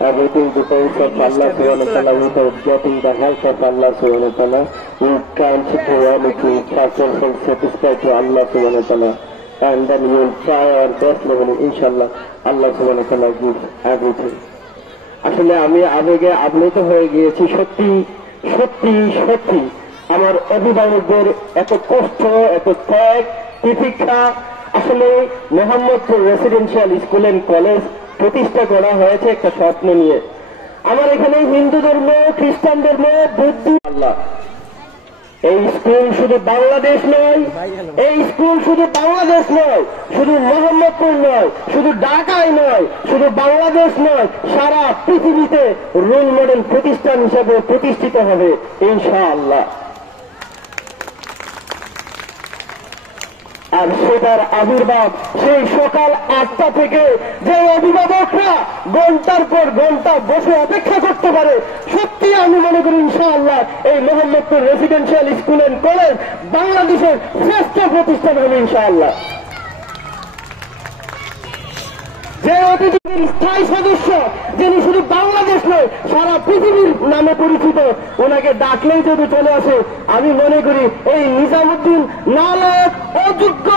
Everything depends on Allah subhanahu wa ta'ala. Without getting the help of Allah subhanahu wa ta'ala, we can't do anything. First of all, satisfied to Allah subhanahu wa ta'ala. And then we will try our best level, inshallah. Allah subhanahu wa ta'ala gives everything. আসলে আমি আবেগে আপ্লুত হয়ে গিয়েছি। সত্যি সত্যি সত্যি আমার অভিভাবকদের এত কষ্ট, এত ত্যাগ, তিতিক্ষা। আসলে Mohammadpur residential school and college প্রতিষ্ঠা করা হয়েছে একটা স্বপ্ন নিয়ে। আমার এখানে হিন্দু ধর্ম, খ্রিস্টান ধর্ম, বৌদ্ধ, আল্লাহ। এই স্কুল শুধু বাংলাদেশ নয়, এই স্কুল শুধু বাংলাদেশ নয়, শুধু মোহাম্মদপুর নয়, শুধু ঢাকায় নয়, শুধু বাংলাদেশ নয়, সারা পৃথিবীতে রোল মডেল প্রতিষ্ঠান হিসেবে প্রতিষ্ঠিত হবে ইনশাআল্লাহ। আর সেটার আবির্ভাব সেই সকাল 8টা থেকে যে অভিভাবকরা ঘন্টার পর ঘন্টা বসে অপেক্ষা করতে পারে, সত্যি আমি মনে করি ইনশাআল্লাহ এই Mohammadpur residential school and college বাংলাদেশের শ্রেষ্ঠ প্রতিষ্ঠান হবে ইনশাআল্লাহ। যে অতিথির স্থায়ী সদস্য, যিনি শুধু বাংলাদেশ নয় সারা পৃথিবীর নামে পরিচিত, ওনাকে ডাকলেই যদি চলে আসে, আমি মনে করি এই নিজামুদ্দিন নালায়ক অযোগ্য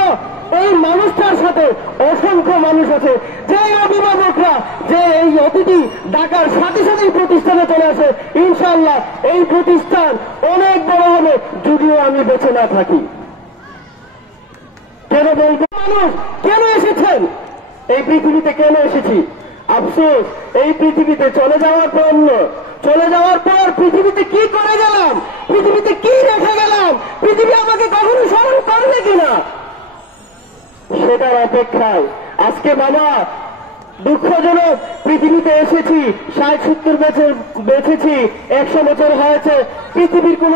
এই মানুষটার সাথে অসংখ্য মানুষ আছে। যে অভিভাবকরা যে এই অতিথি ডাকার সাথে সাথেই প্রতিষ্ঠানে চলে আসে, ইনশাআল্লাহ এই প্রতিষ্ঠান অনেক বড় হবে যদিও আমি বেঁচে না থাকি। কেন বলবো, মানুষ কেন এসেছেন এই পৃথিবীতে, কেন এসেছি? আফসোস, এই পৃথিবীতে চলে যাওয়ার পর চলে যাওয়ার পর পৃথিবীতে কি করে গেলাম, পৃথিবীতে কি রেখে গেলাম, পৃথিবী আমাকে কখনো স্মরণ করবে কিনা, সেটার অপেক্ষায় আজকে বাবা দুঃখজনক পৃথিবীতে এসেছি। 60-70 বছর বেঁচেছি, 100 বছর হয়েছে, পৃথিবীর কোন